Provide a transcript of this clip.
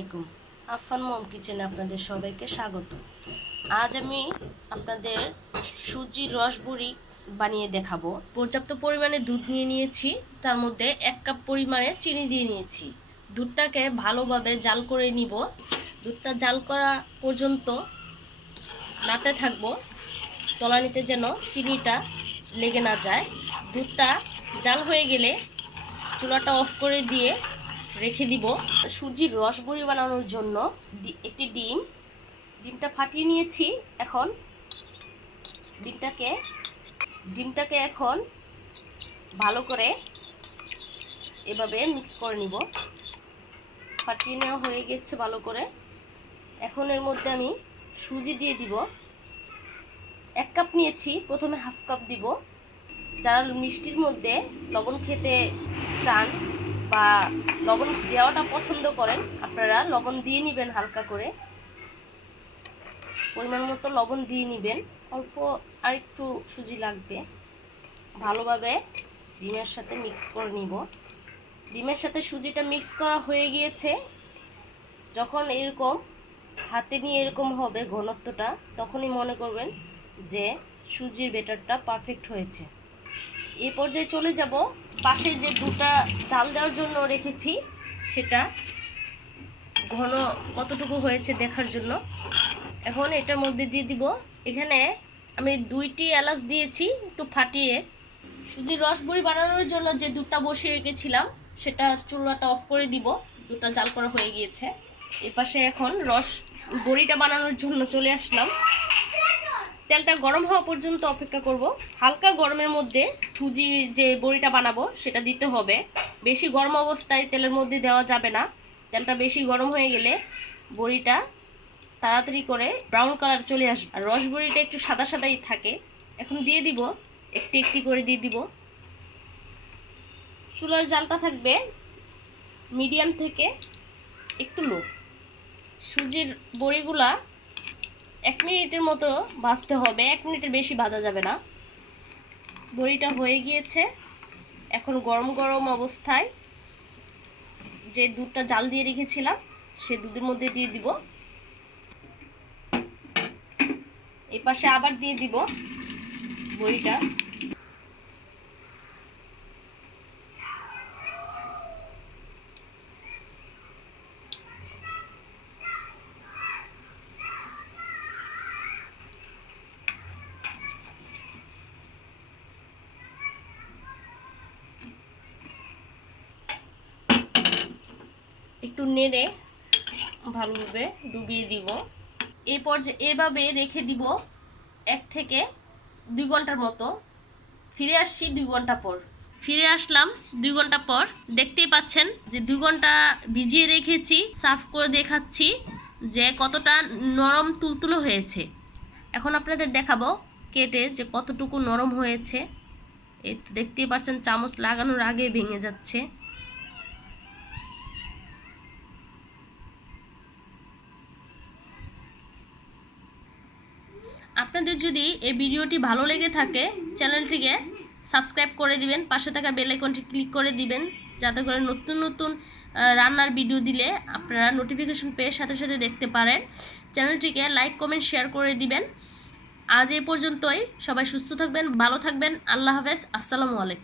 আলাইকুম। আফান মম কিচেনে আপনাদের সবাইকে স্বাগত। আজ আমি আপনাদের সুজির রসবড়ি বানিয়ে দেখাবো। পর্যাপ্ত পরিমাণে দুধ নিয়ে নিয়েছি, তার মধ্যে 1 কাপ পরিমাণে চিনি দিয়ে নিয়েছি। দুধটাকে ভালোভাবে জাল করে নিব। দুধটা জাল করা পর্যন্ত নাড়তে থাকবো, তলানিতে যেন চিনিটা লেগে না যায়। দুধটা জাল হয়ে গেলে চুলাটা অফ করে দিয়ে রেখে দিব। সুজির রসবড়ি বানানোর জন্য একটি ডিমটা ফাটিয়ে নিয়েছি। এখন ডিমটাকে এখন ভালো করে এভাবে মিক্স করে নিব। ফাটিয়ে নেওয়া হয়ে গেছে ভালো করে। এখন এর মধ্যে আমি সুজি দিয়ে দিব। 1 কাপ নিয়েছি, প্রথমে হাফ কাপ দিব। যারা মিষ্টির মধ্যে লবণ খেতে চান বা লবণ দেওয়াটা পছন্দ করেন, আপনারা লবণ দিয়ে নেবেন। হালকা করে পরিমাণ মতো লবণ দিয়ে নেবেন। অল্প আর একটু সুজি লাগবে। ভালোভাবে ডিমের সাথে মিক্স করে নিব। ডিমের সাথে সুজিটা মিক্স করা হয়ে গিয়েছে। যখন এরকম হাতে নিয়ে এরকম হবে ঘনত্বটা, তখনই মনে করবেন যে সুজির ব্যাটারটা পারফেক্ট হয়েছে। এই পর্যায়ে চলে যাব পাশে যে দুধটা জাল দেওয়ার জন্য রেখেছি, সেটা ঘন কতটুকু হয়েছে দেখার জন্য। এখন এটার মধ্যে দিয়ে দিব। এখানে আমি 2টি এলাচ দিয়েছি একটু ফাটিয়ে। সুজির রসবড়ি বানানোর জন্য যে দুধটা বসিয়ে রেখেছিলাম, সেটা চুলাটা অফ করে দিব। দুধটা জাল করা হয়ে গিয়েছে। এ পাশে এখন বড়িটা বানানোর জন্য চলে আসলাম। তেলটা গরম হওয়া পর্যন্ত অপেক্ষা করব। হালকা গরমের মধ্যে সুজি যে বড়িটা বানাবো সেটা দিতে হবে। বেশি গরম অবস্থায় তেলের মধ্যে দেওয়া যাবে না। তেলটা বেশি গরম হয়ে গেলে বড়িটা তাড়াতাড়ি করে ব্রাউন কালার চলে আসবে। আর রসবড়িটা একটু সাদা সাদাই থাকে। এখন দিয়ে দিব, একটি একটি করে দিয়ে দিব। চুলার জালটা থাকবে মিডিয়াম থেকে একটু লো। সুজির বড়িগুলা 1 মিনিটের মতো ভাজতে হবে। 1 মিনিটের বেশি ভাজা যাবে না। বড়িটা হয়ে গিয়েছে। এখন গরম গরম অবস্থায় যে দুধটা জাল দিয়ে রেখেছিলাম, সে দুধের মধ্যে দিয়ে দিব। এই পাশে আবার দিয়ে দিব বড়িটা। একটু নেড়ে ভালোভাবে ডুবিয়ে দিব। এরপর যে এভাবে রেখে দিব 1 থেকে 2 ঘন্টার মতো। ফিরে আসছি 2 ঘন্টা পর। ফিরে আসলাম 2 ঘন্টা পর। দেখতেই পাচ্ছেন যে 2 ঘন্টা ভিজিয়ে রেখেছি। সার্ভ করে দেখাচ্ছি যে কতটা নরম তুলতুলো হয়েছে। এখন আপনাদের দেখাবো কেটে যে কতটুকু নরম হয়েছে। এই তো দেখতেই পাচ্ছেন, চামচ লাগানোর আগে ভেঙে যাচ্ছে। আপনাদের যদি এই ভিডিওটি ভালো লেগে থাকে, চ্যানেলটিকে সাবস্ক্রাইব করে দিবেন। পাশে থাকা বেল আইকনটি ক্লিক করে দিবেন, যাতে করে নতুন নতুন রান্নার ভিডিও দিলে আপনারা নোটিফিকেশন পেয়ে সাথে সাথে দেখতে পারেন। চ্যানেলটিকে লাইক কমেন্ট শেয়ার করে দিবেন। আজ এই পর্যন্তই। সবাই সুস্থ থাকবেন, ভালো থাকবেন। আল্লাহ হাফেজ। আসসালামু আলাইকুম।